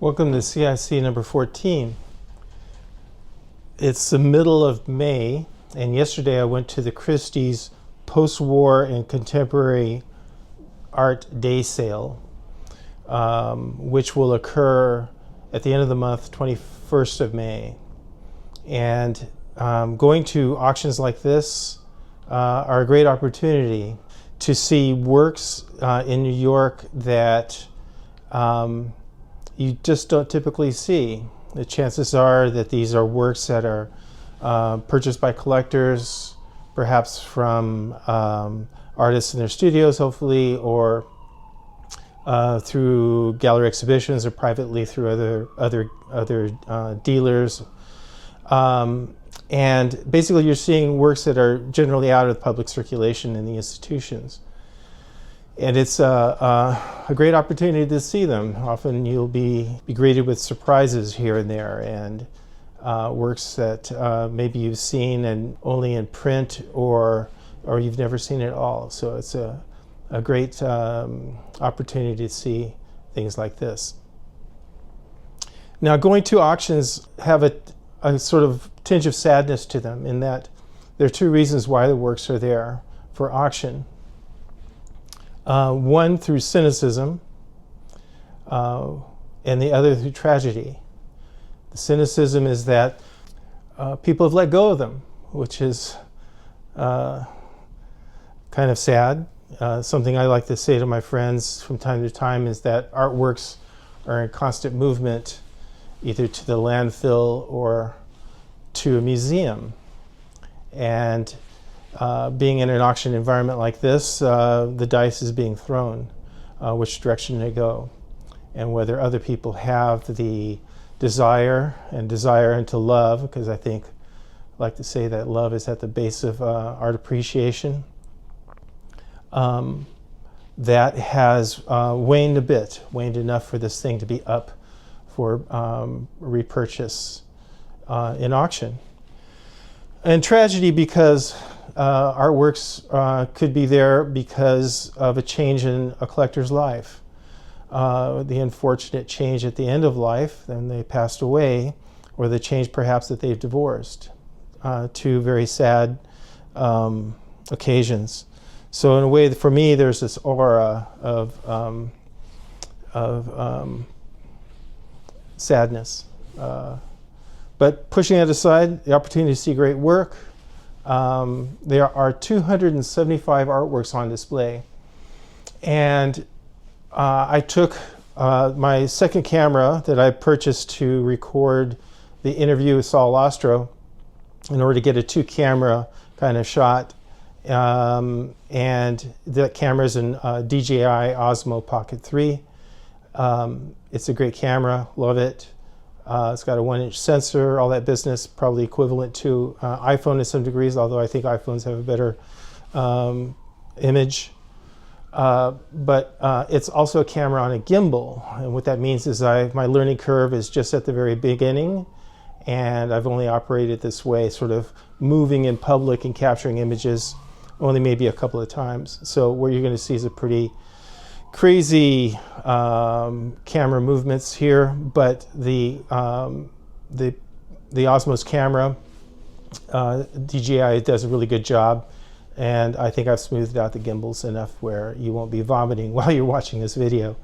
Welcome to CIC number 14. It's the middle of May, and yesterday I went to the Christie's Post-War and Contemporary Art Day Sale, which will occur at the end of the month, 21st of May. And going to auctions like this are a great opportunity to see works in New York that you just don't typically see. The chances are that these are works that are purchased by collectors, perhaps from artists in their studios, hopefully, or through gallery exhibitions or privately through other dealers. And basically you're seeing works that are generally out of public circulation in the institutions. And it's a great opportunity to see them. Often you'll be greeted with surprises here and there, and works that maybe you've seen and only in print or you've never seen at all. So it's a great opportunity to see things like this. Now, going to auctions have a sort of tinge of sadness to them, in that there are two reasons why the works are there for auction. One through cynicism, and the other through tragedy. The cynicism is that people have let go of them, which is kind of sad. Something I like to say to my friends from time to time is that artworks are in constant movement, either to the landfill or to a museum. And being in an auction environment like this, the dice is being thrown, which direction they go, and whether other people have the desire into love, because I like to say that love is at the base of art appreciation. That has waned enough for this thing to be up for repurchase in auction. And tragedy because artworks could be there because of a change in a collector's life. The unfortunate change at the end of life, then they passed away, or the change perhaps that they've divorced. Two very sad occasions. So in a way, for me, there's this aura of sadness. But pushing that aside, the opportunity to see great work. There are 275 artworks on display, and I took my second camera that I purchased to record the interview with Saul Lostro in order to get a two-camera kind of shot, and that camera is an DJI Osmo Pocket 3. It's a great camera, love it. It's got a 1-inch sensor, all that business, probably equivalent to iPhone in some degrees, although I think iPhones have a better image. But it's also a camera on a gimbal. And what that means is my learning curve is just at the very beginning, and I've only operated this way, sort of moving in public and capturing images only maybe a couple of times. So what you're going to see is a pretty crazy camera movements here, but the Osmo's camera, DJI does a really good job, and I think I've smoothed out the gimbals enough where you won't be vomiting while you're watching this video.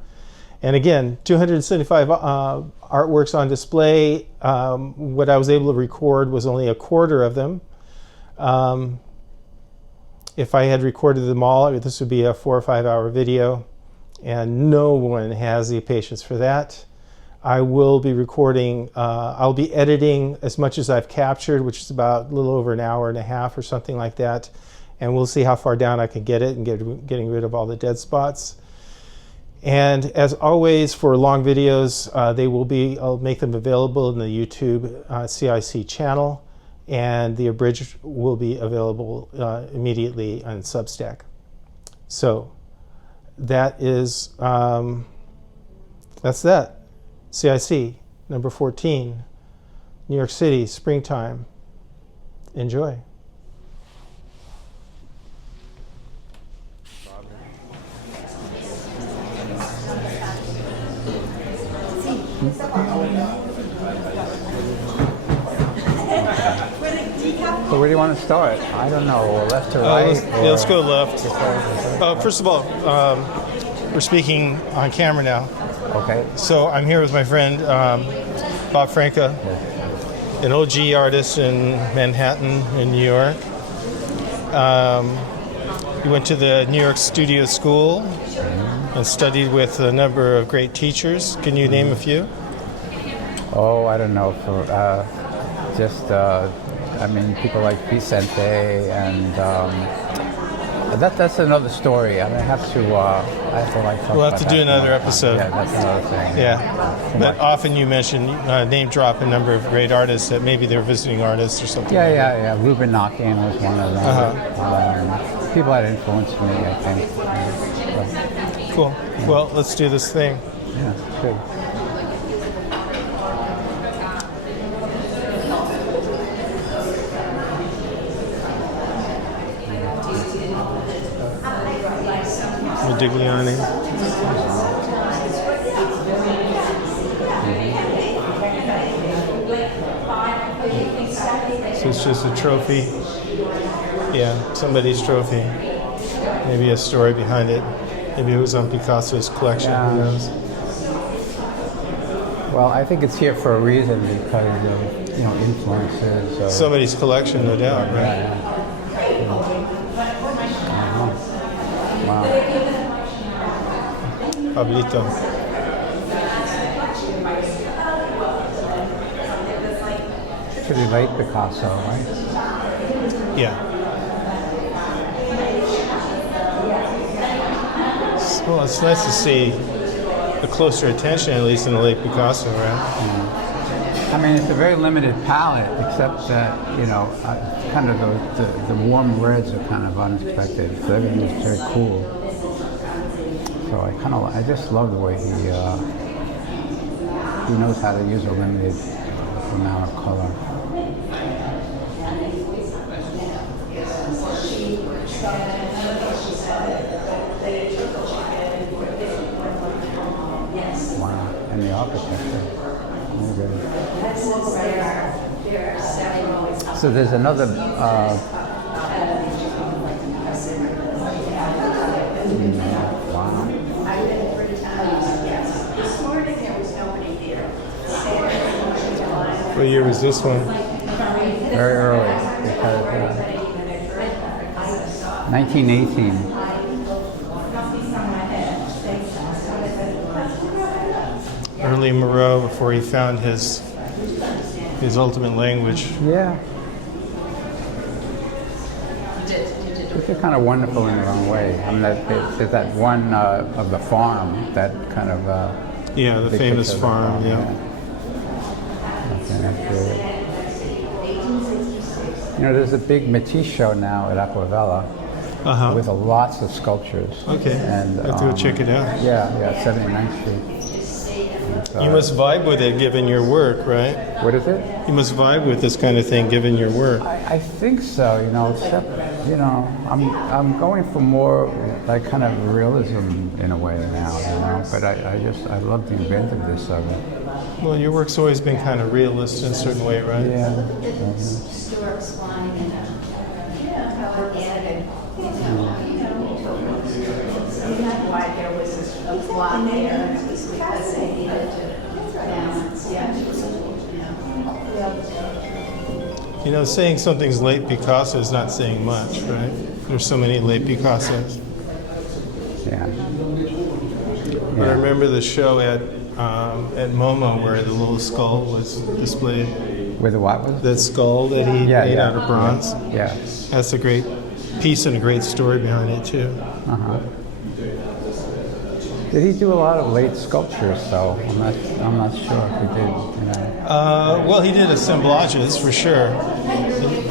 And again, 275 artworks on display. What I was able to record was only a quarter of them. If I had recorded them all, this would be a 4 or 5 hour video. And no one has the patience for that. I will be recording, I'll be editing as much as I've captured, which is about a little over an hour and a half or something like that. And we'll see how far down I can get it and getting rid of all the dead spots. And as always, for long videos, I'll make them available in the YouTube CIC channel, and the abridged will be available immediately on Substack. So that is, that's that. CIC, number 14, New York City, springtime. Enjoy. So where do you want to start? I don't know, left to right? Let's go left. First of all, we're speaking on camera now. Okay. So I'm here with my friend Bob Franca, an OG artist in Manhattan, in New York. He went to the New York Studio School and studied with a number of great teachers. Can you name a few? Oh, I don't know. For I mean, people like Vicente, and that's another story. I mean, I have to like talk We'll have about to do that another some more episode. time. Yeah, that's another thing. Yeah, but often you mention, name drop a number of great artists that maybe they're visiting artists or something. Yeah. Ruben Knockin was one of them. People that influenced me, I think. Cool. Well, let's do this thing. Yeah, good. Modigliani. So it's just a trophy. Yeah, somebody's trophy. Maybe a story behind it. Maybe it was on Picasso's collection. Yeah. Who knows? Well, I think it's here for a reason because of influences. Or, Somebody's collection, no doubt, right? Yeah. Wow. Pablito. Pretty late Picasso, right? Yeah. Well, it's nice to see a closer attention, at least in the late Picasso, right? I mean, it's a very limited palette, except that, kind of the warm reds are kind of unexpected. So everything is very cool. So I just love the way he knows how to use a limited amount of color. Wow, and the architecture. So there's another. Wow. What year was this one? Very early, because 1918. Early Moreau, before he found his ultimate language. Yeah. Which are kind of wonderful in their own way. I mean, there's that one of the farm, that kind of. Yeah, the famous farm. Yeah. There's a big Matisse show now at Aquavella with lots of sculptures. Okay. And I have to go check it out. Yeah, 79th Street. You must vibe with it, given your work, right? What is it? You must vibe with this kind of thing, given your work. I think so. Except I'm going for more like kind of realism in a way now. But I love the inventiveness of it. Well, your work's always been kind of realist in a certain way, right? Yeah. Why there was a block there because they needed to balance. Saying something's late Picasso is not saying much, right? There's so many late Picassos. Yeah. But I remember the show at MoMA where the little skull was displayed. Where the what was? That skull that he made out of bronze. Yeah. That's a great piece and a great story behind it too. Did he do a lot of late sculptures though? I'm not sure if he did. Well, he did assemblages for sure.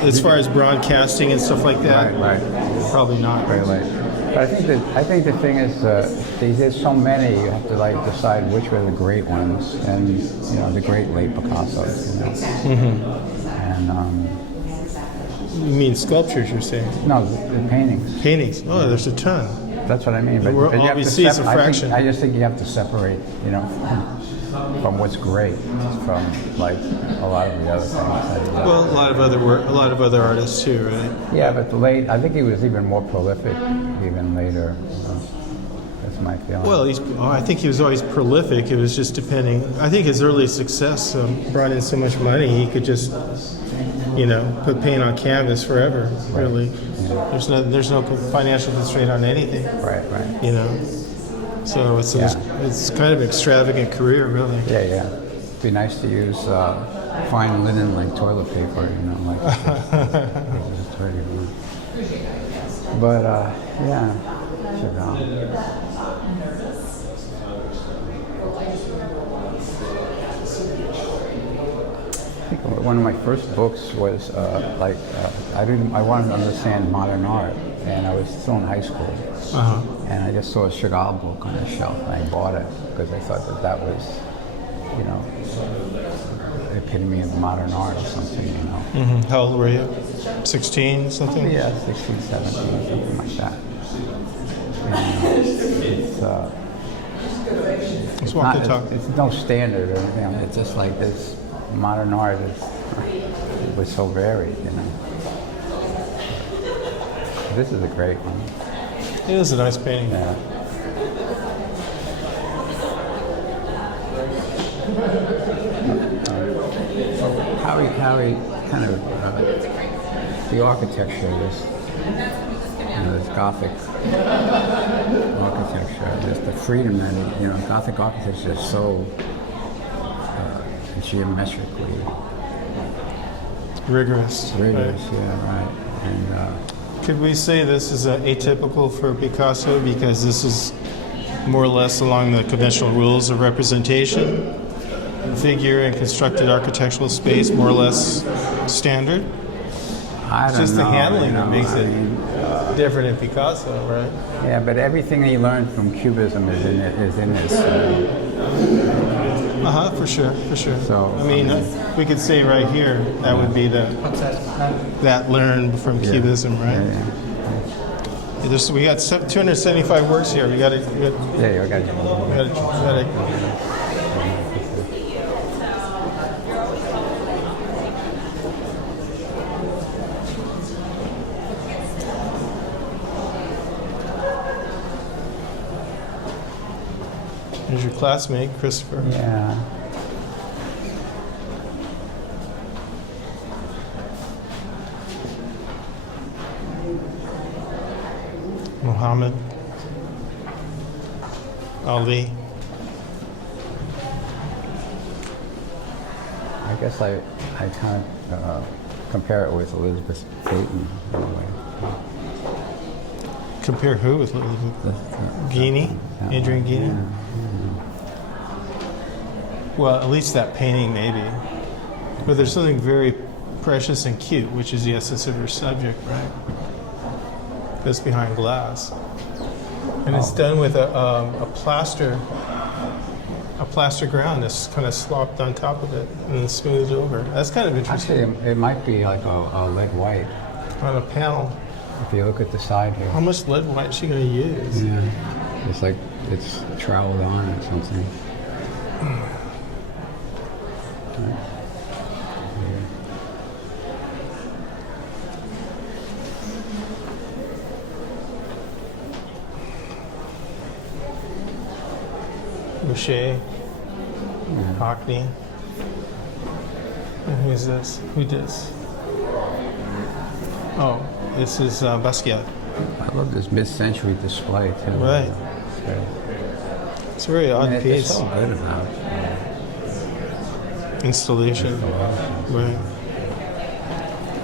As far as broadcasting and stuff like that, Right. probably not. Very late. But I think the thing is, there's so many. You have to decide which were the great ones, and the great late Picassos. And You mean sculptures, you're saying? no, the paintings. Paintings. Oh, there's a ton. That's what I mean. But All you have we to see is a fraction. I just think you have to separate. from what's great, from like a lot of the other things that he does. Well, a lot of other artists too, right? Yeah, but I think he was even more prolific even later. That's my feeling. Well, I think he was always prolific. It was just depending. I think his early success brought in so much money he could just, put paint on canvas forever. Really, there's no financial constraint on anything. Right. So it's kind of an extravagant career, really. Yeah. It'd be nice to use fine linen like toilet paper, like. But yeah, Chagall. I think one of my first books was I wanted to understand modern art, and I was still in high school, and I just saw a Chagall book on the shelf, and I bought it because I thought that was, the epitome of modern art or something, Mm-hmm. How old were you? 16, something? Yeah, 16, 17, something like that. It's walk the talk. It's no standard or anything. It's just like this modern art was so varied, This is a great one. It is a nice painting. Yeah. How he kind of the architecture, this Gothic architecture, just the freedom that Gothic architecture is so geometrically rigorous. Right. Yeah, right. And could we say this is atypical for Picasso because this is more or less along the conventional rules of representation? Figure and constructed architectural space, more or less standard? I don't know. It's just the handling that makes it different in Picasso, right? Yeah, but everything he learned from Cubism is in this. For sure. So we could say right here that would be that learned from Cubism, right? Yeah. We got 275 works here. We got to. Yeah, I got it. Here's your classmate, Christopher. Yeah. Muhammad Ali. I guess I kind of compare it with Elizabeth Peyton in a way. Compare who with Guinea? Adrian Guinea? Yeah. Well, at least that painting maybe. But there's something very precious and cute, which is the essence of your subject, right? That's behind glass. And it's done with a plaster ground that's kind of slopped on top of it and then smoothed over. That's kind of interesting. Actually, it might be like a lead white. On a panel. If you look at the side here. How much lead white is she going to use? Yeah. It's like it's troweled on or something. Boucher, Hockney. And who's this? Who this? Oh, this is Basquiat. I love this mid-century display too. Right. It's a very odd It's piece. so good about Installation. Right.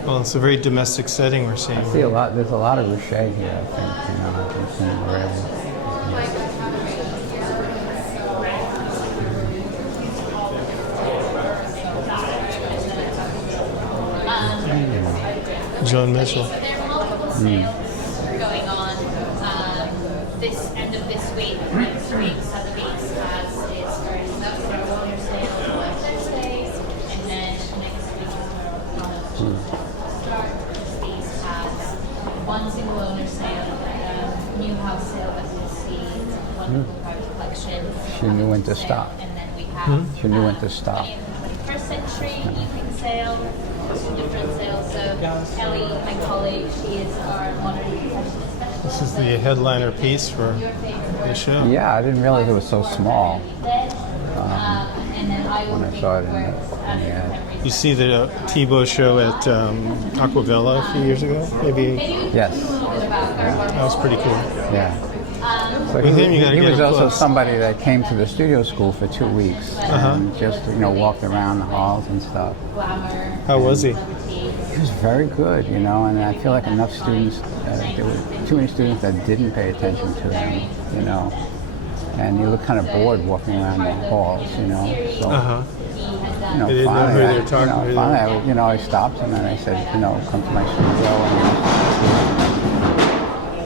Well, it's a very domestic setting we're seeing. I see a lot. There's a lot of Rocher here. I think I've seen already. Joan Mitchell. So there are multiple sales going on this end of this week, next week. Sotheby's has its first owner sale on Thursdays, and then next week start. Sotheby's has one single owner sale, new house sale that you'll see, wonderful private collection. She knew when to stop. And then we have. She knew when to stop. In 21st century evening sale, two different sales. So Ellie, my colleague, she is our modern impressionist specialist. This is the headliner piece for the show. Yeah, I didn't realize it was so small And then I when will I saw it in the ad. You see the Tebow show at Aquavella a few years ago? Maybe Yes. that was pretty cool. Yeah. So With him, you gotta he get was up also close. somebody that came to the studio school for 2 weeks and just walked around the halls and stuff. How was he? He was very good, and I feel like enough students, there were too many students that didn't pay attention to him, and he looked kind of bored walking around the halls, so. They didn't know who they were talking to. Finally, I stopped him and I said, come to my studio.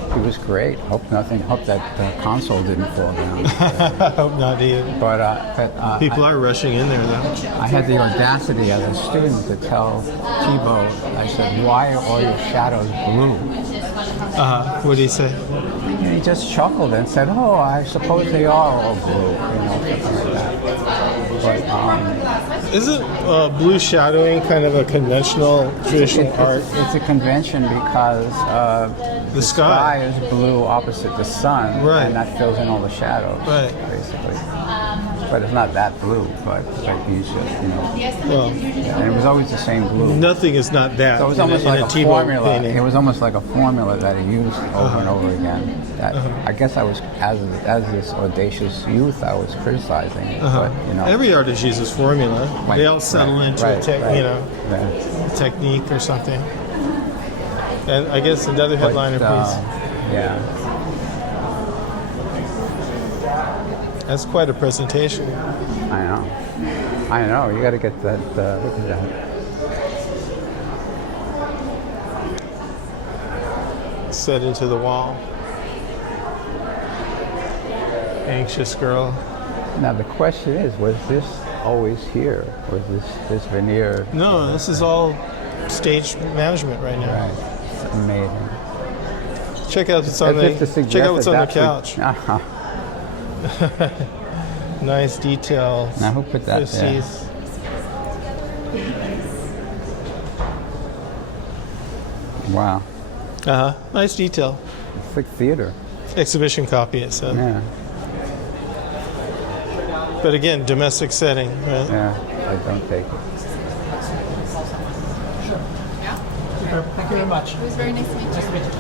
And he was great. Hope that the console didn't fall down. I hope not either. But People are rushing in there, though. I had the audacity as a student to tell Tebow, I said, why are all your shadows blue? What did he say? And he just chuckled and said, oh, I suppose they are all blue, something like that. But Isn't blue shadowing kind of a conventional, traditional art? it's a convention because The sky. is blue opposite the sun, Right. and that fills in all the shadows, Right. basically. But it's not that blue, but he's just, Well, and it was always the same blue. nothing is not that. So it was in almost in like a Tebow formula. painting. It was almost like a formula that he used over and over again. That, I guess I was, as this audacious youth, I was criticizing it, but Every artist uses formula. Right, They all settle right, into right, a right. a technique or something. And I guess another headliner piece. Yeah. That's quite a presentation. I know. You got to get that. Look at that. Set into the wall. Anxious girl. Now the question is, was this always here? Was this veneer? No, this is all stage management right now. Right. It's amazing. Check out what's on As if to the suggest what's on the that's couch. Uh-huh. Nice details. Now who put that there? Christie's. Wow. Nice detail. It's like theater. Exhibition copy, it said. Yeah. But again, domestic setting, right? Yeah. I don't take it. Thank you very much. It was very nice to meet you. Nice to meet you.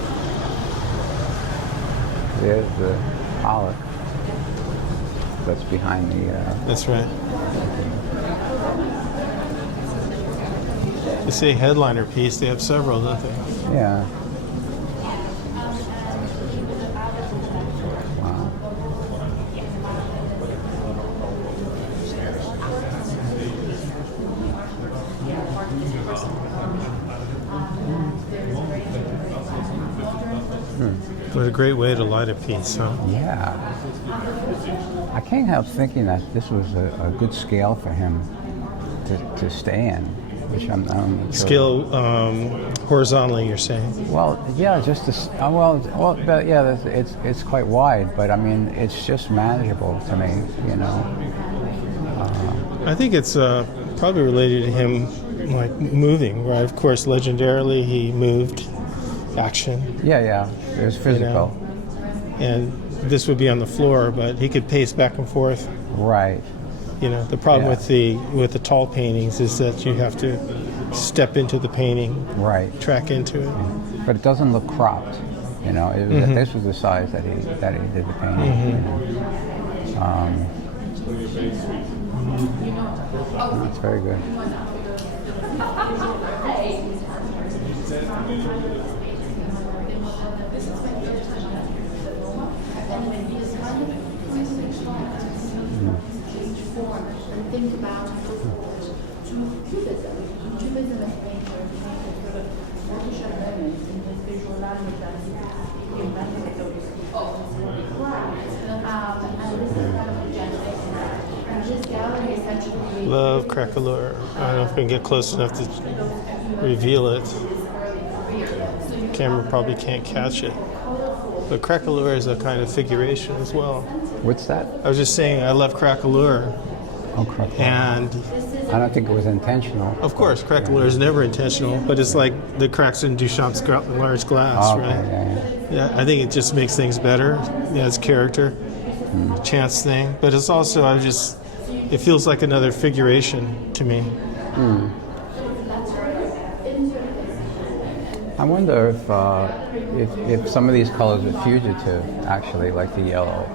There's the Pollock. That's behind the. That's right. They say headliner piece. They have several, don't they? Yeah. Wow. What a great way to light a piece, huh? Yeah. I can't help thinking that this was a good scale for him to stay in, which I'm not sure. Scale horizontally, you're saying? Well, yeah, just but yeah, it's quite wide, but I mean, it's just manageable to me, I think it's probably related to him, like moving, right? Of course, legendarily, he moved. Action. Yeah, it was physical. And this would be on the floor, but he could pace back and forth. Right. The problem Yeah. with the tall paintings is that you have to step into the painting, Right. track into it. But it doesn't look cropped. This was the size that he did the painting. It's very good. Think about Cubism. Cubism is painter sort of artificial elements in his visual language and he invented it, so to speak. And this is kind of a generation. And this gallery essentially Love Craquelure. I don't know if we can get close enough to reveal it. Camera probably can't catch it. But Craquelure is a kind of figuration as well. What's that? I was just saying, I love Craquelure. Oh, correct. And I don't think it was intentional. of course, craquelure is never intentional, but it's like the cracks in Duchamp's large glass, Oh, okay, right? yeah. Yeah, I think it just makes things better. Yeah, it's character, chance thing, but it's also it feels like another figuration to me. I wonder if some of these colors are fugitive, actually, like the yellow,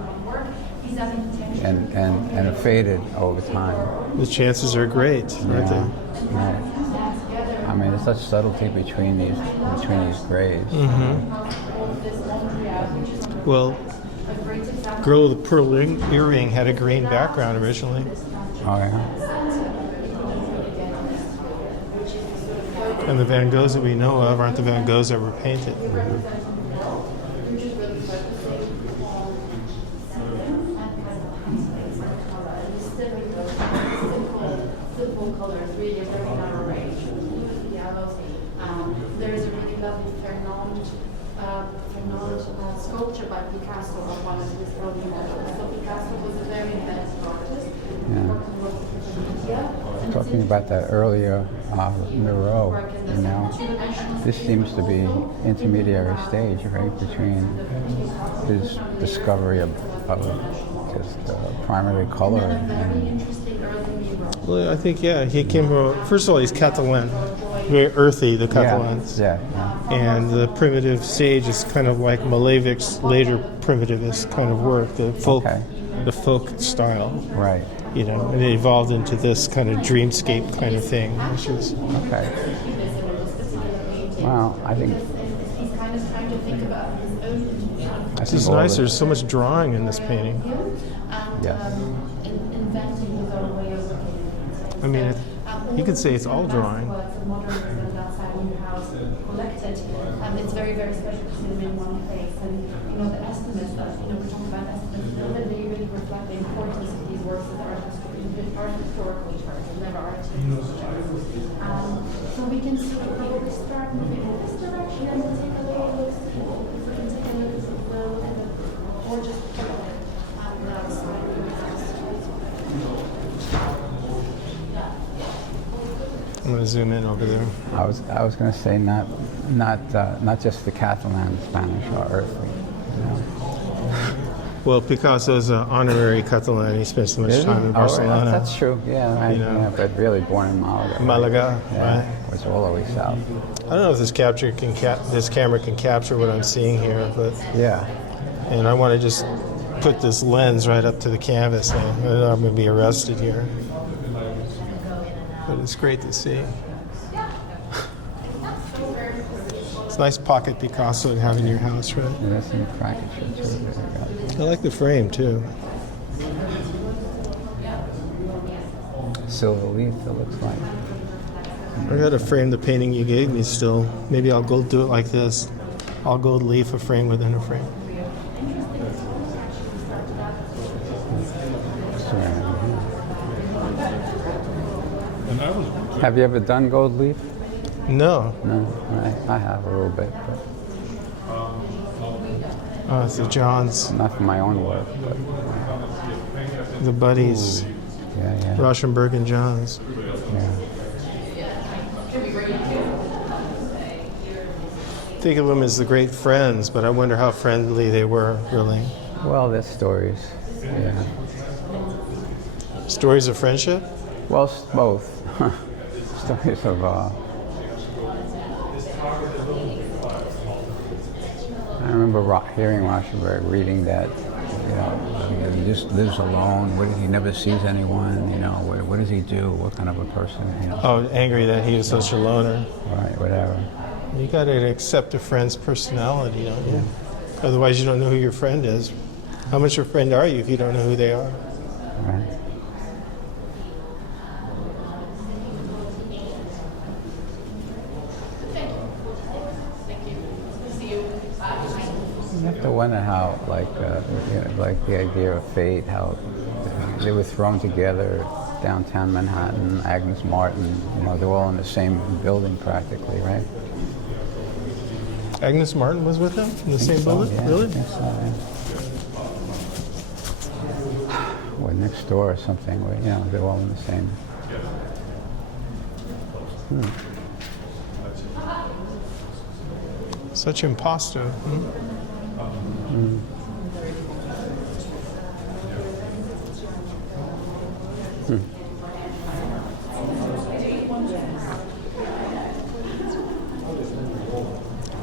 and are faded over time. The chances are great, aren't they? Right. I mean, there's such subtlety between these grays. Well, Girl with the Pearl Earring had a green background originally. Oh yeah. And the Van Goghs that we know of aren't the Van Goghs that were painted. Simple colors, really a very narrow range. Yellows. There is a really lovely Fernand sculpture by Picasso on one of his early models. So Picasso was a very advanced artist. Talking about that earlier Miro, this seems to be intermediary stage, right, between his discovery of just primary color and Well, I think, he came from, first of all, he's Catalan, very earthy, the Catalans. yeah. And the primitive stage is kind of like Malevic's later primitivist kind of work, the folk style. Right. You know, and it evolved into this kind of dreamscape kind of thing, which is Okay. Well, I think. this is nice. There's so much drawing in this painting. Yes. I mean, you could say it's all drawing. It's very, very special to see them in one place. And, the estimates that, we're talking about estimates, they really reflect the importance of these works as art historical terms, and never artistic terms. So we can see, we start moving in this direction and we'll take a little look, if we can take a look at the gorgeous color outside of the house. I'm going to zoom in over there. I was going to say not just the Catalan Spanish are earthly. Well, Picasso's an honorary Catalan. He spent so much time in Barcelona. That's true. Yeah, right. Yeah. But really born in Malaga. Malaga, Yeah, right? which is all the way south. I don't know if this camera can capture what I'm seeing here, but Yeah. and I want to just put this lens right up to the canvas. I'm going to be arrested here, but it's great to see. It's a nice pocket Picasso to have in your house, right? And there's some crackage too. I like the frame too. Silver leaf, it looks like. I got to frame the painting you gave me still. Maybe I'll go do it like this. I'll gold leaf a frame within a frame. Have you ever done gold leaf? No. No, I have a little bit, but Oh, it's the Johns, not for my own work. But the buddies, yeah. Rauschenberg and Johns. Yeah. Think of them as the great friends, but I wonder how friendly they were, really. Well, there's stories. Yeah. Stories of friendship? Well, both. Stories of. I remember hearing Rauschenberg reading that, he just lives alone. He never sees anyone. What does he do? What kind of a person? Oh, angry that he was such a loner. Right, whatever. You got to accept a friend's personality, don't you? Otherwise, you don't know who your friend is. How much of a friend are you if you don't know who they are? Right. You have to wonder how, like the idea of fate, how they were thrown together downtown Manhattan. Agnes Martin, they're all in the same building practically, right? Agnes Martin was with them in the same building? Yeah, Really? I think so, yeah. next door or something. Where, you know, they're all in the same. Such impasto.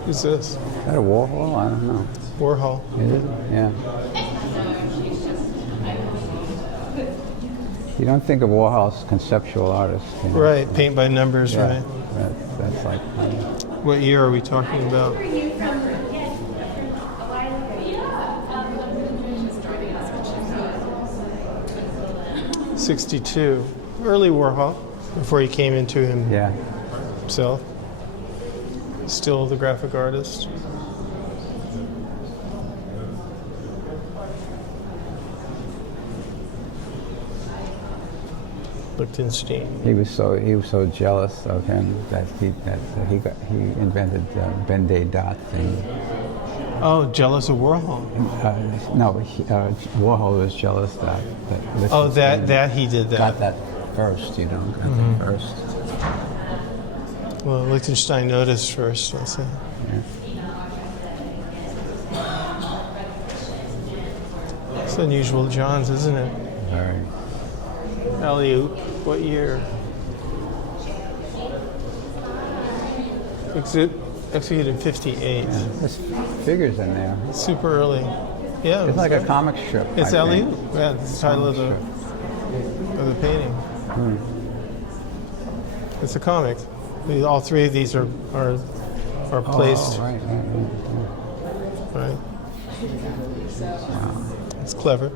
Who's this? Is that a Warhol? I don't know. Warhol. Is it? Yeah. You don't think of Warhol as conceptual artist. You know? Right, paint by numbers, Yeah. right? That's like. What year are we talking about? 62. Early Warhol, before he came into Yeah. himself. Still the graphic artist. Lichtenstein. He was so jealous of him that he invented Ben-Day dot thing. Oh, jealous of Warhol. Warhol was jealous that Oh, Lichtenstein that he did that. got that first, you know, got that first. Well, Lichtenstein noticed first, I'll say. Yeah. It's unusual Johns, isn't it? Very. Alley-oop, what year? Executed in 58. There's figures in there. Super early. Yeah. It's like a comic strip. It's I alley-oop. think. Yeah, it's the title of the painting. It's a comic. All three of these are placed. Oh, right. Right. It's clever.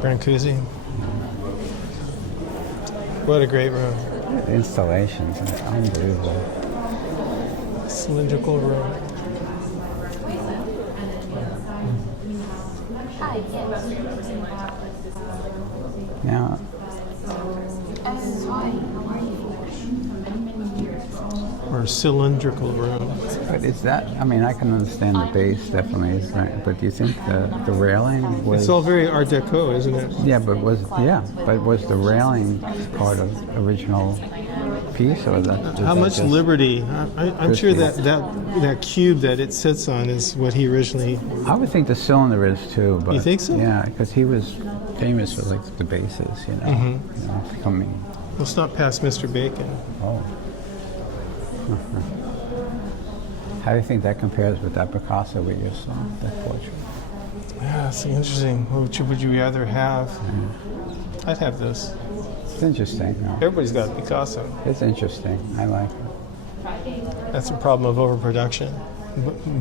Brancusi. What a great room. Installations, it's unbelievable. Cylindrical room. Now, Or cylindrical room. but is that? I mean, I can understand the base definitely, is right, but do you think the railing was? It's all very Art Deco, isn't it? Yeah, but was the railing part of original piece or that? How much just, liberty? I'm sure Christie. that cube that it sits on is what he originally. I would think the cylinder is too. But You think so? Yeah, because he was famous for like the bases, you know, you know, becoming. Let's not pass Mr. Bacon. Oh. How do you think that compares with that Picasso we just saw, that portrait? Yeah, it's interesting. Which would you rather have? I'd have this. It's interesting. No? Everybody's got Picasso. It's interesting. I like it. That's a problem of overproduction.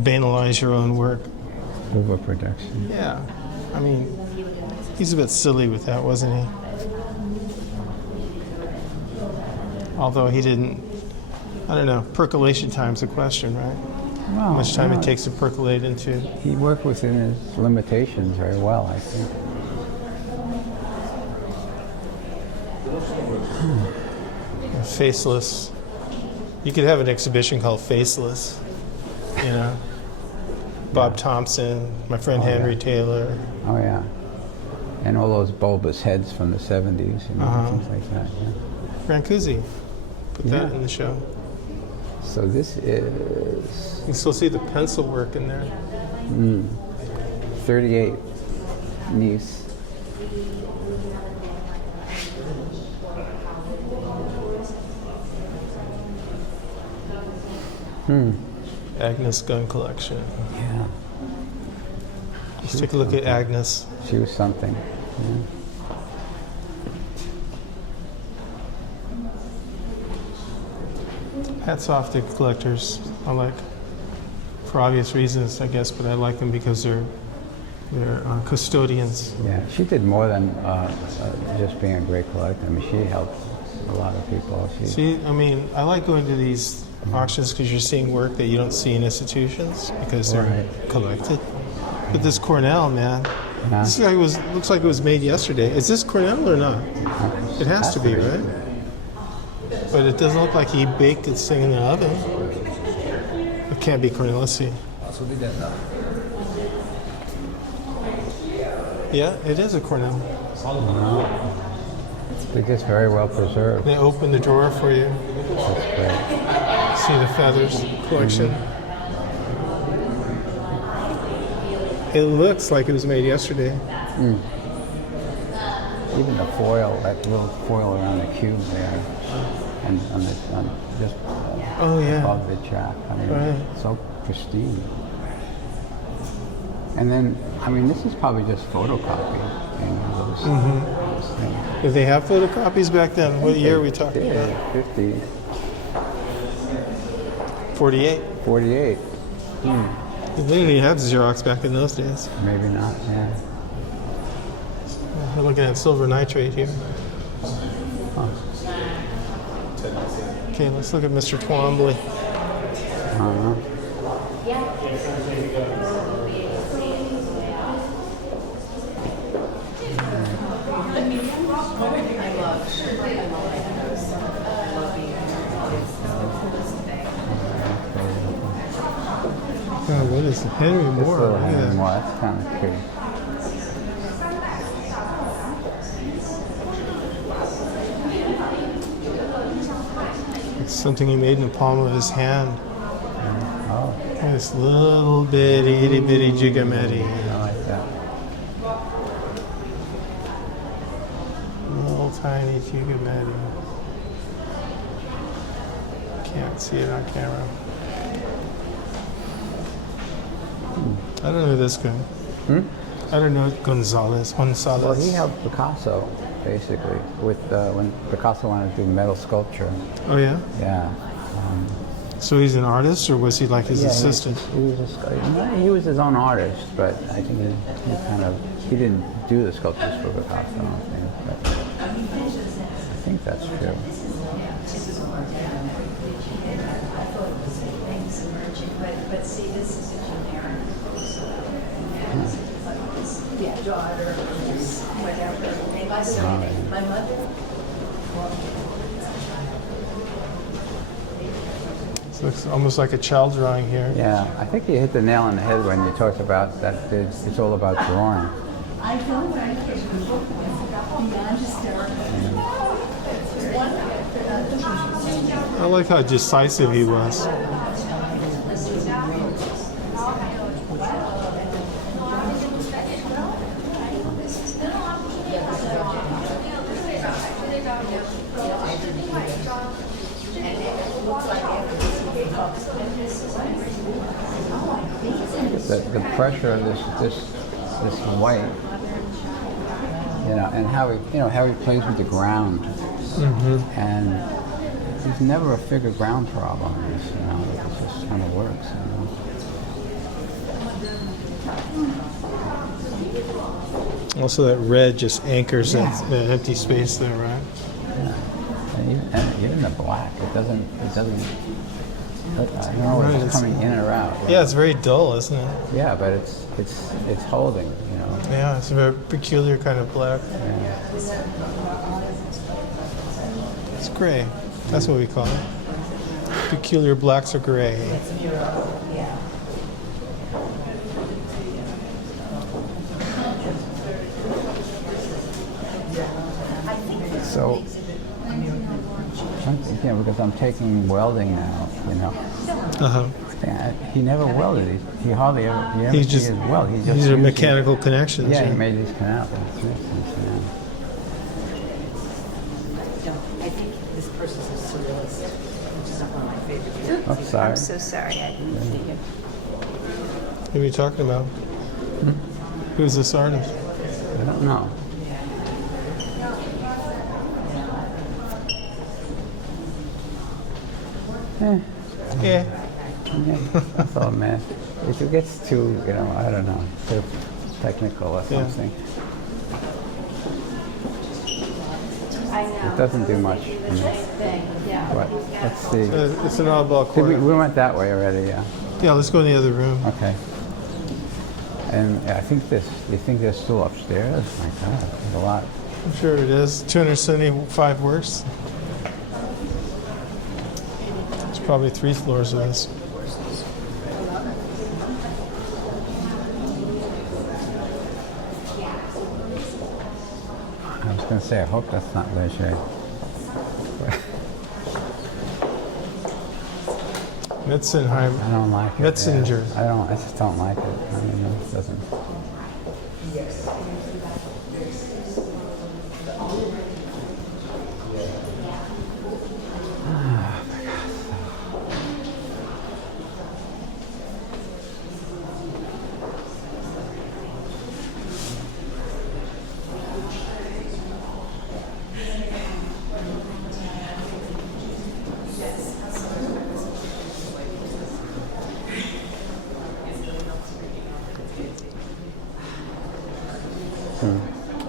Banalize your own work. Overproduction. Yeah. I mean, he's a bit silly with that, wasn't he? Although he didn't, I don't know, percolation time's a question, right? Well, How much time no, it takes to percolate into. He worked within his limitations very well, I think. Faceless. You could have an exhibition called Faceless, you know. Bob Thompson, my friend Henry Taylor. Oh yeah. And all those bulbous heads from the 70s, you know, things like that. Yeah. Brancusi. Put that Yeah. in the show. So this is You can still see the pencil work in there. 38 Nice. Agnes gun collection. Yeah. Let's take a look at Agnes. She was something. Yeah. Hats off to collectors. I like, for obvious reasons, I guess, but I like them because they're custodians. Yeah, she did more than just being a great collector. I mean, she helped a lot of people. See, I mean, I like going to these auctions because you're seeing work that you don't see in institutions because they're Right. collected. But this Cornell, man, Yeah. This guy looks like it was made yesterday. Is this Cornell or not? It has to be, right? But it doesn't look like he baked this thing in the oven. It can't be Cornell. Let's see. Yeah, it is a Cornell. It's just very well preserved. They open the drawer for you. That's great. See the feathers collection. It looks like it was made yesterday. Even the foil, that little foil around the cube there, and just Oh yeah. above the jack. I mean, Right. so pristine. And then, I mean, this is probably just photocopied. You know, those things. Did they have photocopies back then? What year are we talking about? 50, 48. 48. They didn't even have Xerox back in those days. Maybe not, yeah. We're looking at silver nitrate here. Okay, let's look at Mr. Twombly. Uh-huh. God, what is Henry Moore? Look at that. More, that's kind of pretty. It's something he made in the palm of his hand. Oh, This little bitty, itty bitty jigametti. I like that. Little tiny jigametti. Can't see it on camera. I don't know this guy. I don't know Gonzalez. Well, he helped Picasso, basically, with when Picasso wanted to do metal sculpture. Oh yeah. Yeah. So he's an artist, or was he like his Yeah, assistant? He was his own artist, but I think he didn't do the sculptures for Picasso, I don't think. But I think that's true. But see, this is a generic daughter, whatever. My son, my mother. It looks almost like a child drawing here. Yeah, I think you hit the nail on the head when you talked about that it's all about drawing. I don't like it beyond hysterical. I like how decisive he was. The pressure of this white, you know, and how he plays with the ground, and there's never a figure ground problem. You know, it just kind of works. You know? Also, that red just anchors that empty space there, right? Yeah. And even the black, it doesn't. I don't know if it's coming in or out. Yeah, it's very dull, isn't it? Yeah, but it's holding, you know. Yeah, it's a very peculiar kind of black. Yeah. It's gray. That's what we call it. Peculiar blacks are gray. So, because I'm taking welding now, you know. Uh-huh. He never welded. He hardly ever. He's just weld. He just these are used mechanical connections. Yeah, he made these canals. I think this person's a surrealist, which is not one of my favorites. I'm sorry. I'm so sorry, I didn't see you. Who are you talking about? Who's this artist? I don't know. Yeah. Yeah, that's all, man. If it gets too, you know, I don't know, too technical or something, it doesn't do much. You know. But let's see. It's an oddball We corner. went that way already, yeah. Yeah, let's go in the other room. Okay. And I think this. You think they're still upstairs? My God, there's a lot. I'm sure it is. 275 works. It's probably 3 floors of this. I was going to say, I hope that's not Leger. Metzenheim. I don't like it. Metzinger. Yeah. I just don't like it. I mean, it doesn't.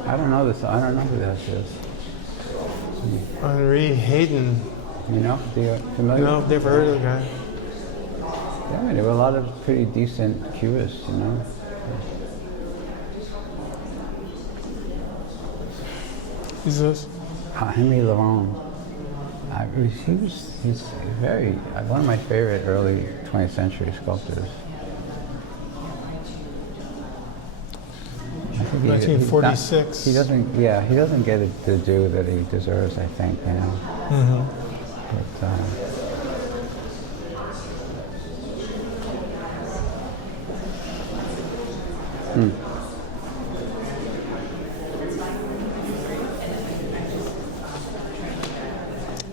I don't know this. I don't know who that is. Henri Hayden. You know, do you familiar? No, never heard of the guy. Yeah, I mean, there were a lot of pretty decent cubists, you know. Who's this? Henry Laurent. He's very one of my favorite early 20th century sculptors. I think 1946. He doesn't get the due that he deserves, I think, you know. Mm-hmm. But,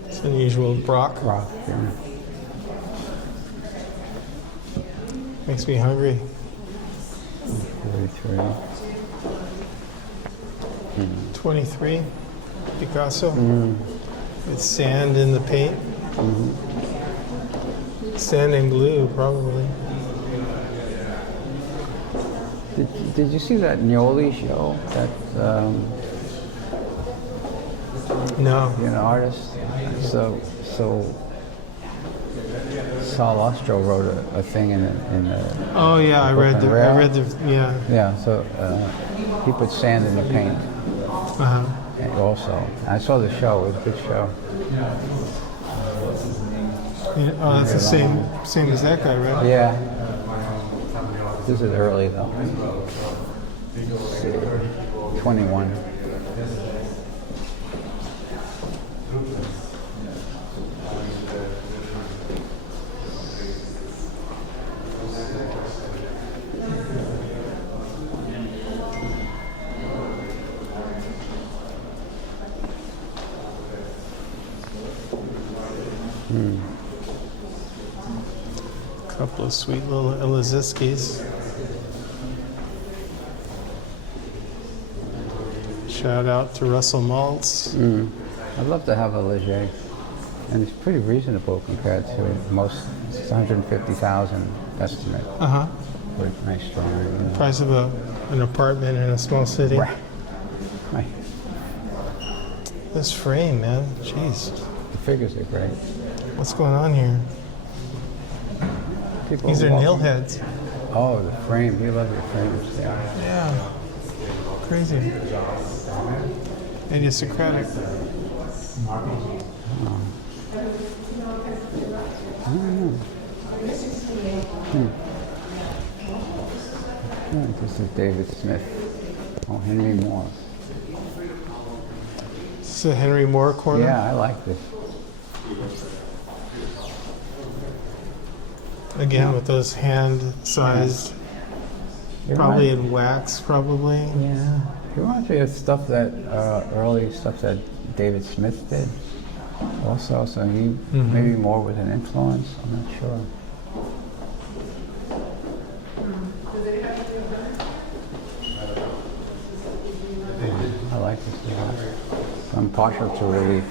It's unusual. Brock. Rock, yeah. Makes me hungry. 43. 23. Picasso. With sand in the paint. Sand and glue, probably. Did you see that Gnoli show? That No. artist. So Sal Ostro wrote a thing in the Oh yeah, I read the. Yeah. yeah. So he put sand in the paint. Uh-huh. And also, I saw the show. It was a good show. Yeah, oh, that's the same as that guy, right? Yeah. This is early though. Let's see, 21. Couple of sweet little Eliziskis. Shout out to Russell Maltz. I'd love to have a Leger, and it's pretty reasonable compared to most. It's 150,000 estimate Uh-huh. for a nice drawing. You know. Price of an apartment in a small city. Right. Right. This frame, man. Jeez. The figures are great. What's going on here? People These are walking- nail heads. Oh, the frame. We love your frames. Yeah. Yeah. Crazy. Idiosyncratic. This is David Smith. Oh, Henry Moore. Is this a Henry Moore corner? Yeah, I like this. Again, with those hand-sized, probably in wax, probably. Yeah. It reminds me of stuff that early stuff that David Smith did. Also, so he maybe more was an influence. I'm not sure. I like this a lot. I'm partial to relief.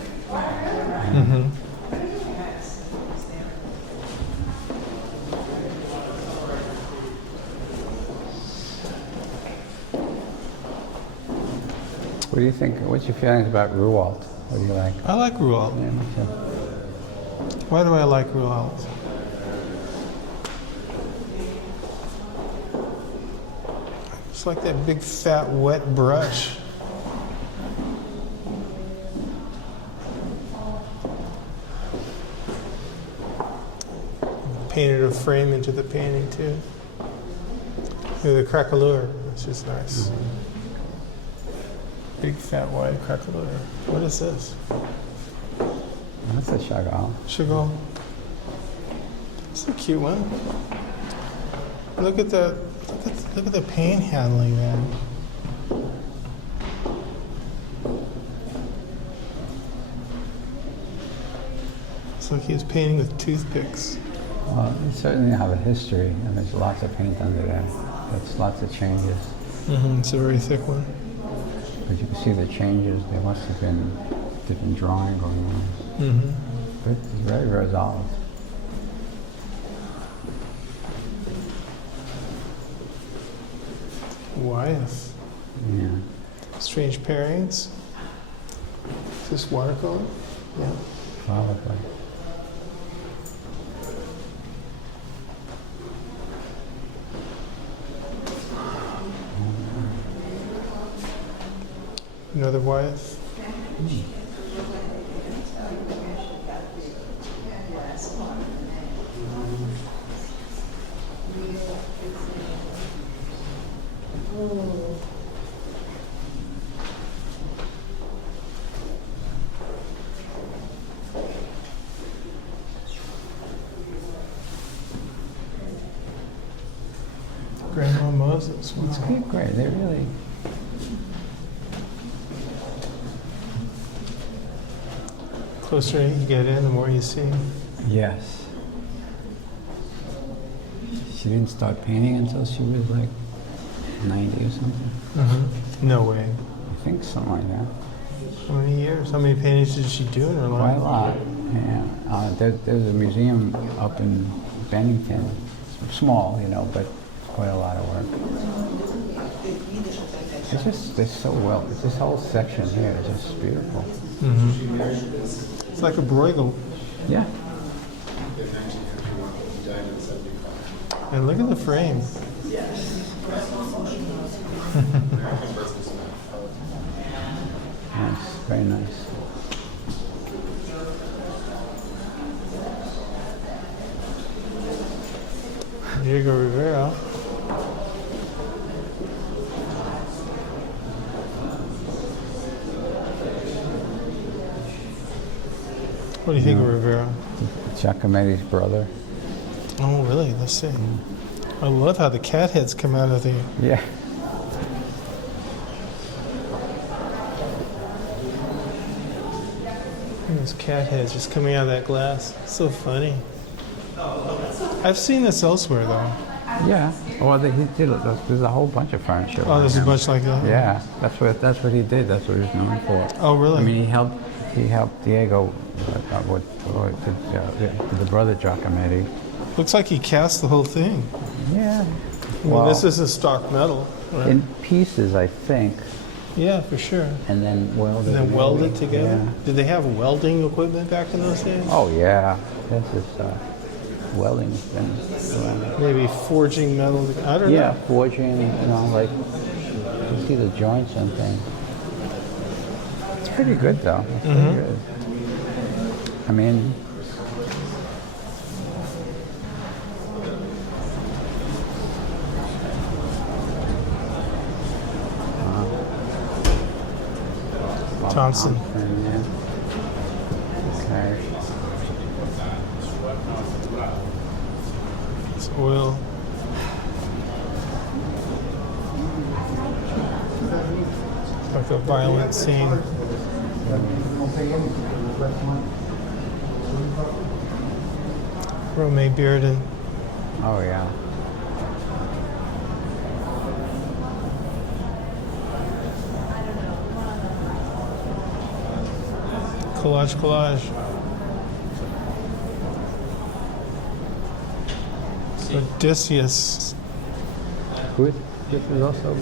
What do you think? What's your feelings about Ruwalt? What do you like? I like Ruwalt. Yeah, me too. Why do I like Ruwalt? It's like that big fat wet brush. Painted a frame into the painting too. With a craquelure, which is nice. Big fat wide craquelure. What is this? That's a Chagall. Chagall. It's a cute one. Look at the look at the paint handling, man. It's like he was painting with toothpicks. Well, you certainly have a history, and there's lots of paint under there. There's lots of changes. It's a very thick one. But you can see the changes. There must have been different drawing going on. But it's very resolved. Wyeth. Yeah. Strange pairings. Is this watercolor? Yeah. Probably. Another Wyeth. Grandma Moses. It's Wow. great. They really. Closer you get in, the more you see. Yes. She didn't start painting until she was like 90 or something. No way. I think something like that. How many years? How many paintings did she do in her Quite life? a lot. Yeah. There's a museum up in Bennington. It's small, you know, but quite a lot of work. It's just, they're so well. This whole section here is just beautiful. It's like a Bruegel. Yeah. And look at the frame. Nice. Very nice. Diego Rivera. What do you think of Rivera? Giacometti's brother. Oh, really? Let's see. I love how the cat heads come out of the. Yeah. Those cat heads just coming out of that glass. So funny. I've seen this elsewhere, though. Yeah. Well, he did. There's a whole bunch of furniture. Oh, there's a bunch like that. Yeah, that's what he did. That's what he was known for. Oh, really? I mean, he helped Diego with the brother Giacometti. Looks like he cast the whole thing. Yeah. Well, this isn't stock metal, right? In pieces, I think, Yeah, for sure. and then welded. And then together. weld it together. Yeah. Did they have welding equipment back in those days? Oh yeah, this is welding thing. Maybe forging metal. I don't Yeah, know. forging. You know, like you see the joints and things. It's pretty good though. It's pretty good. I mean. Thompson. Yeah. Okay. It's oil. Like a violent scene. Romay Bearden. Oh yeah. Collage. Odysseus Good. This is also.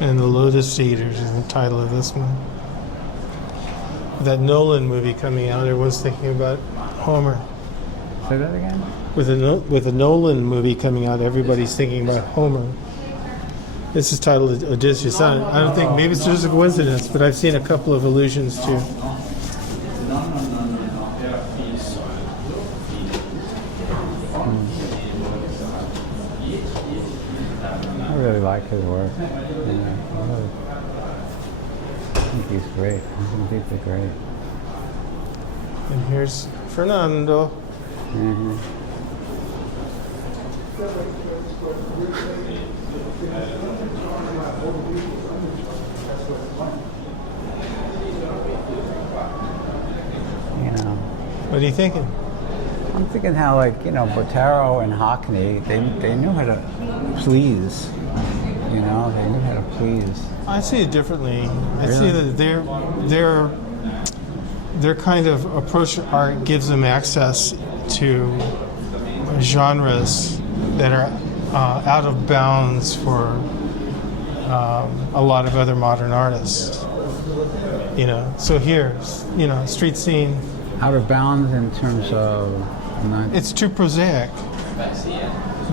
and the Lotus Eaters is the title of this one. That Nolan movie coming out, everyone's thinking about Homer. Say that again. With a Nolan movie coming out, everybody's thinking about Homer. This is titled Odysseus. I don't think, maybe it's just a coincidence, but I've seen a couple of allusions to. I really like his work. Yeah, I think he's great. I think he's great. And here's Fernando. Mm-hmm. You know, What are you thinking? I'm thinking how, like, you know, Botero and Hockney, they knew how to please. You know, they knew how to please. I see it differently. I see Really? that their kind of approach to art gives them access to genres that are out of bounds for a lot of other modern artists. You know, so here, you know, street scene, Out of bounds in terms of not, it's too prosaic.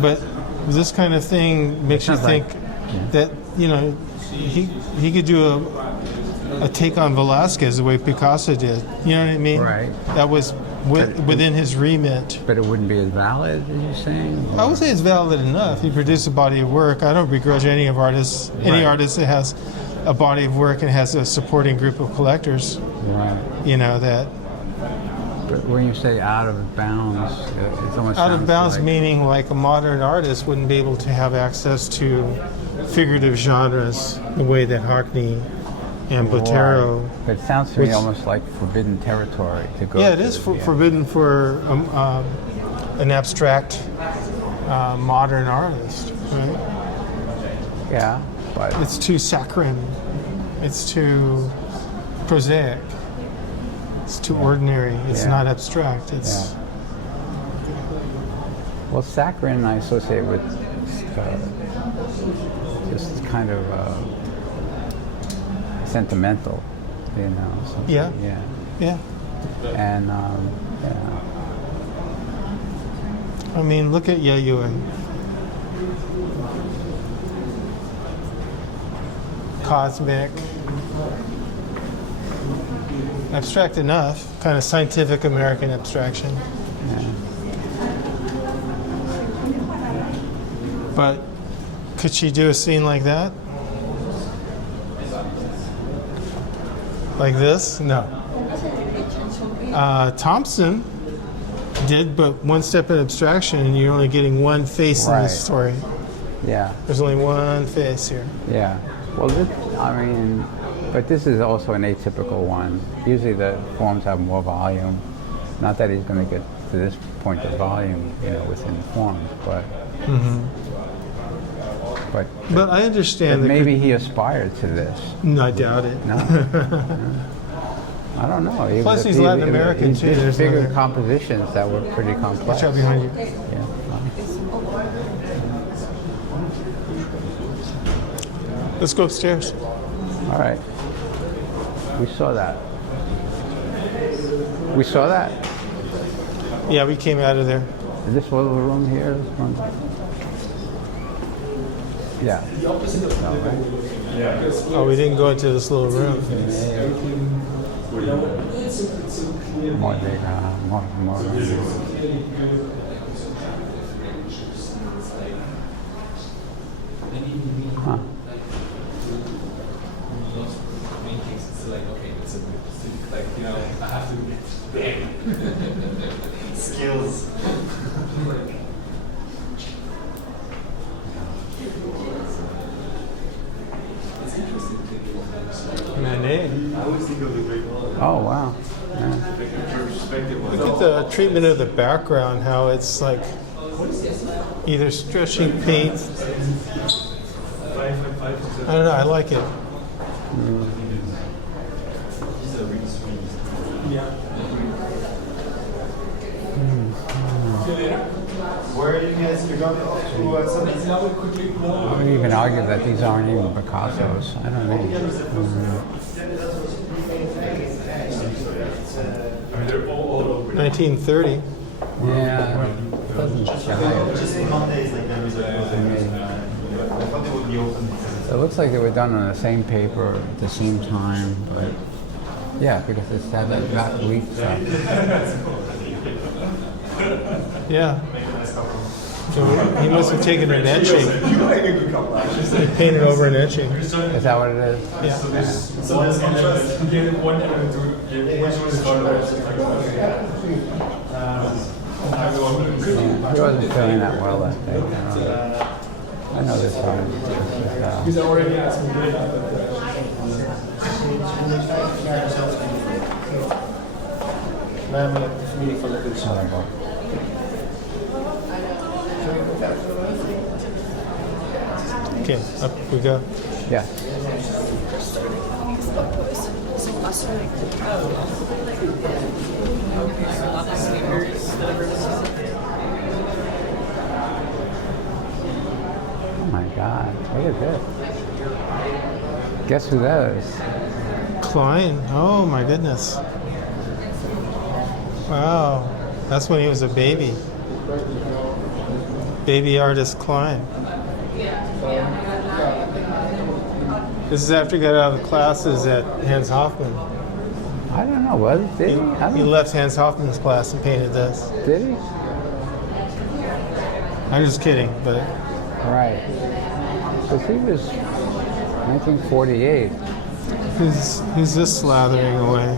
But this kind of thing makes you Sounds think like- that, you know, he could do a take on Velázquez the way Picasso did. You know what I mean? Right. That was within his remit. but it wouldn't be as valid as you're saying? I would say it's valid enough. He produced a body of work. I don't begrudge any artist that has a body of work and has a supporting group of collectors. Right. You know that But when you say out of bounds, it's almost out of sounds bounds like, meaning like a modern artist wouldn't be able to have access to figurative genres the way that Hockney and Botero. Right. But it sounds to me which- almost like forbidden territory to go. Yeah, it to. is forbidden for an abstract modern artist. Right? Yeah, but It's too saccharine. It's too prosaic. It's too ordinary. It's Yeah. not abstract. It's well, saccharine I associate with just kind of sentimental, you know. Something, Yeah. Yeah. yeah. And yeah. I mean, look at Yayoi. Cosmic. Abstract enough. Kind of scientific American abstraction. But could she do a scene like that? Like this? No. Thompson did, but one step in abstraction, and you're only getting one face in Right. this story. Yeah. There's only one face here. Yeah. Well, I mean, but this is also an atypical one. Usually the forms have more volume. Not that he's going to get to this point of volume, you know, within forms, but. But I understand that. Maybe he aspired to this. No, I doubt it. No. I don't know. He Plus, was- he's he- Latin he- American, he too. did There's bigger another- compositions that were pretty complex. Watch out behind you. Yeah. Let's go upstairs. All right. We saw that. We saw that. Yeah, we came out of there. Is this little room here? This one? Yeah. No, right? Oh, we didn't go into this little room. More big, more. Huh. Skills. Manet. I always think of the Great Wall. Oh, wow. Yeah. Perspective was Look at the treatment of the background, how it's like either stretching paint. I don't know, I like it. Where are you guys? You're going to something? I would even argue that these aren't even Picasso's. I don't know. They're all over. 1930. Yeah. It doesn't jive. Just Mondays like there is a I thought they would be open. It looks like they were done on the same paper at the same time, but yeah, because it's had that back leaf stuff. Yeah. So he must have taken an etching. They painted over an etching. Is that what it is? Yeah. He wasn't feeling that well that day. I know this one. Okay, up we go. Yeah. Oh my God, look at this. Guess who that is? Klein. Oh my goodness. Wow. That's when he was a baby. Baby artist Klein. This is after he got out of the classes at Hans Hofmann. I don't know, was it? Did he? I He don't, left Hans Hofmann's class and painted this. did he? I'm just kidding, but Right. Because he was 1948. who's this slathering away?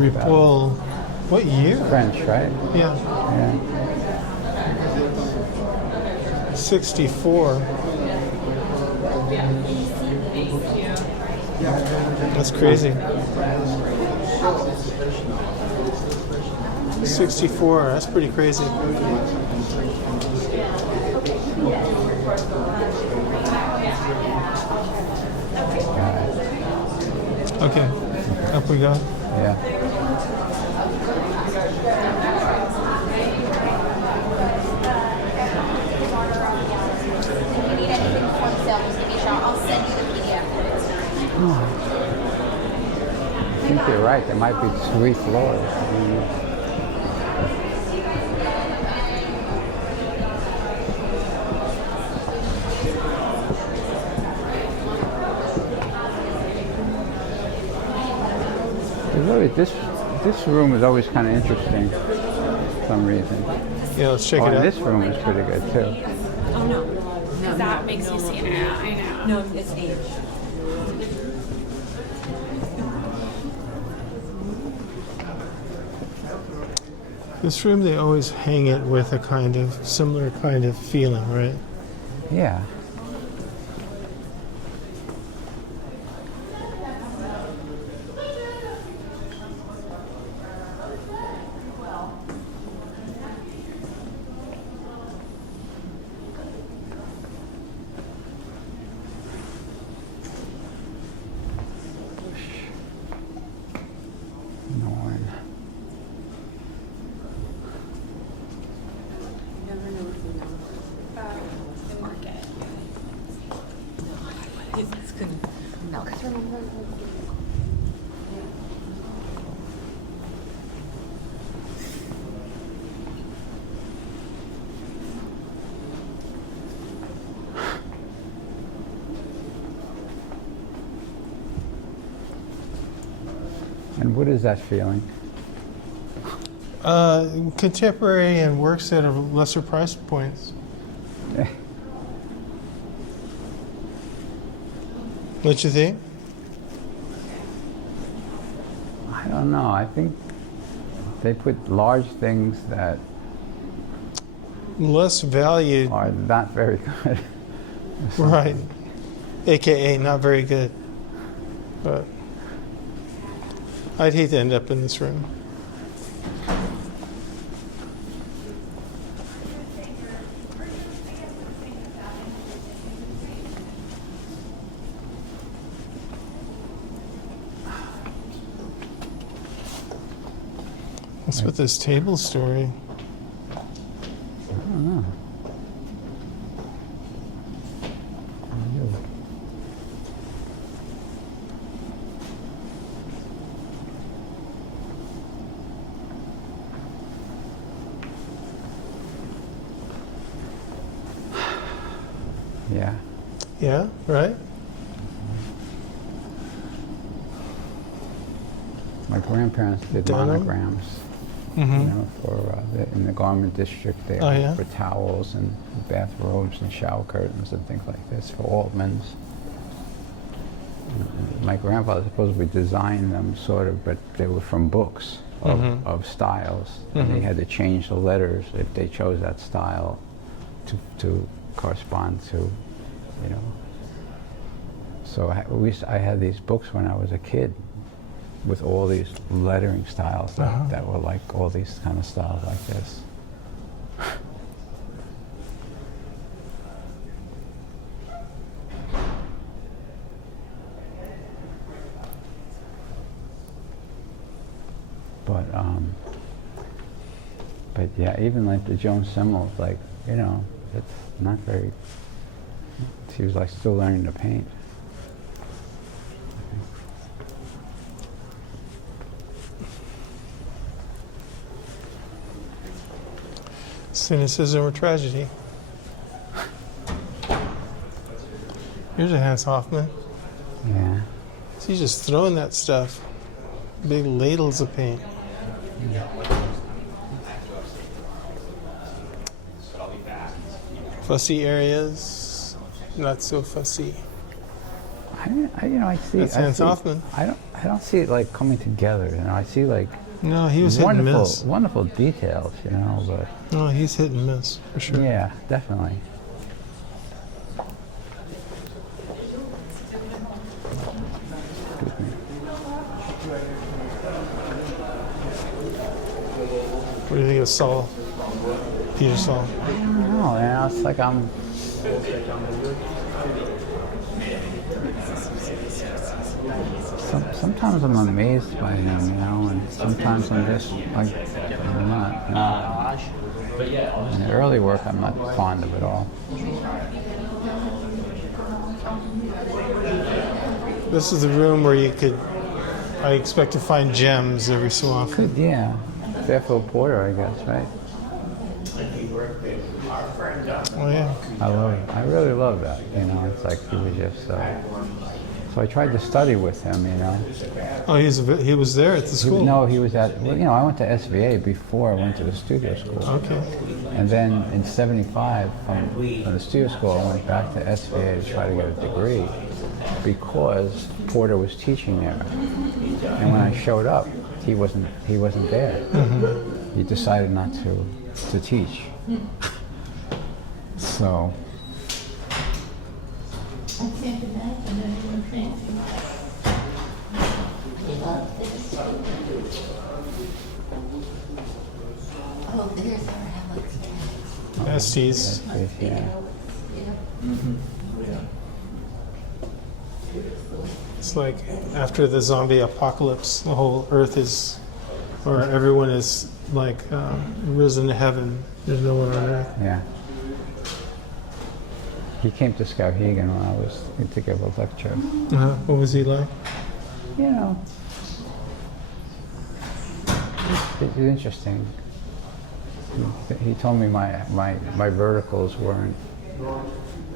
Ripoll. What year? French, right? Yeah, Yeah. 64. That's crazy. 64, that's pretty crazy. Okay, up we go. Yeah. If you need anything before the sale, just give me a shout. I'll send you the PDF. I think you're right. There might be 3 floors. Really, this room is always kind of interesting for some reason. Yeah, let's check Oh, it and out. this room is pretty good too. Oh, no. Because that makes you see it. Yeah, I know. No, it's age. This room, they always hang it with a kind of similar kind of feeling, right? Yeah. Norn. And what is that feeling? Contemporary and works at a lesser price points. What you think? I don't know. I think they put large things that Less valued, are not very good. right? AKA not very good. But I'd hate to end up in this room. What's with this table story? I don't know. Yeah. Yeah, right? My grandparents did Denim? monograms, Mm-hmm. you know, for in the garment district there, Oh, yeah? for towels and bathrobes and shower curtains and things like this for Altman's. My grandfather supposedly designed them, sort of, but they were from books of styles, and they had to change the letters if they chose that style to correspond to, you know. So I had these books when I was a kid with all these lettering styles that were like all these kind of styles like this. But yeah, even like the Joan Semmels, like, you know, it's not very, she was like still learning to paint. Cynicism or tragedy. Here's a Hans Hoffman. Yeah. He's just throwing that stuff. Big ladles of paint. Fussy areas, not so fussy. I see. That's Hans Hoffman. I don't see it like coming together. You know, I see like No, he was hit and miss. wonderful details. You know, but No, he's hit and miss for sure. yeah, definitely. Excuse me. What do you think of Saul? Peter Saul. I don't know. You know, it's like sometimes I'm amazed by him, you know, and sometimes I'm just like, I'm not. You know. In the early work, I'm not fond of it all. This is the room where you could, I expect to find gems every so often. Good, yeah. Fairfield Porter, I guess, right? Oh yeah. I really love that. You know, it's like he was just. So I tried to study with him. You know. Oh, he was there at the school. No, he was at. Well, you know, I went to SVA before I went to the studio school. Okay. And then in '75, from the studio school, I went back to SVA to try to get a degree because Porter was teaching there. And when I showed up, he wasn't there. Mm-hmm. He decided not to teach. So. Oh, there's our Alex. Estes. Yeah. It's like after the zombie apocalypse, the whole earth is, or everyone is like risen to heaven. There's no one on earth. Yeah. He came to Skowhegan when I was to give a lecture. What was he like? You know, it's interesting. He told me my verticals weren't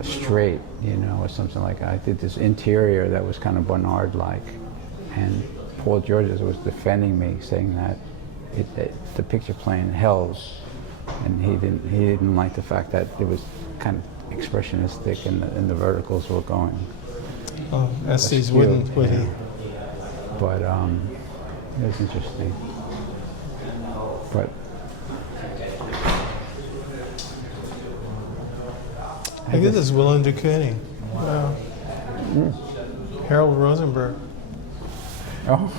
straight, you know, or something like that. I did this interior that was kind of Bonnard-like, and Paul Georges was defending me, saying that the picture plane hells, and he didn't like the fact that it was kind of expressionistic and the verticals were going. Oh, Estes wouldn't, would he? But it was interesting. But I get this Willem de Kooning. Wow. Harold Rosenberg. oh,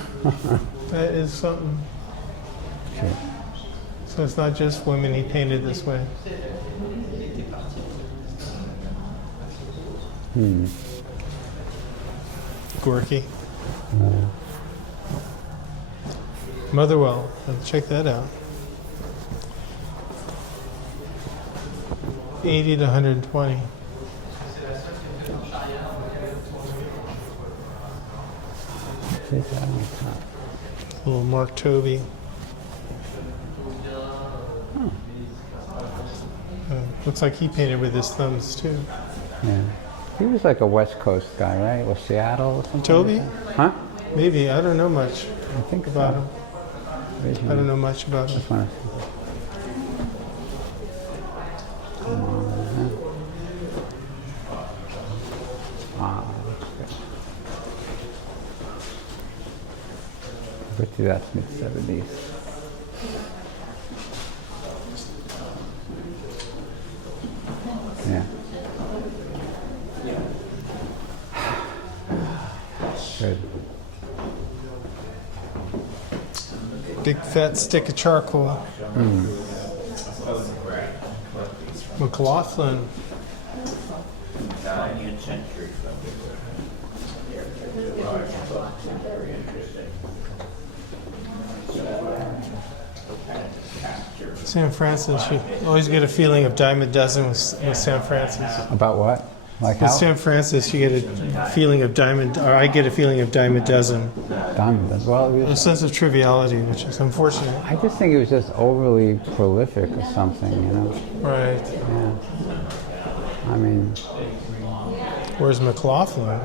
That is something. sure. So it's not just women he painted this way. Gorky. Motherwell. Check that out. 80 to 120. Little Mark Toby. Looks like he painted with his thumbs too. Yeah. He was like a West Coast guy, right? Or Seattle or something? Toby? Like that? Huh? Maybe. I don't know much I think about so. him. Originally. I don't know much about him. Just wanna see. Looks good. I bet you that's mid-70s. Yeah. Good. Big fat stick of charcoal. McLaughlin. San Francis. You always get a feeling of dime a dozen with San Francis. About what? Like With how? San Francis, you get a feeling of or I get a feeling of dime a dozen. Diamond. Well, it A was, sense of triviality, which is unfortunate. I just think it was just overly prolific or something, you know? Right. Yeah. I mean, Where's McLaughlin?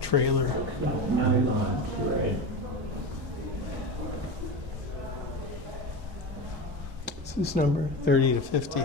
Trailer. This is number 30 to 50.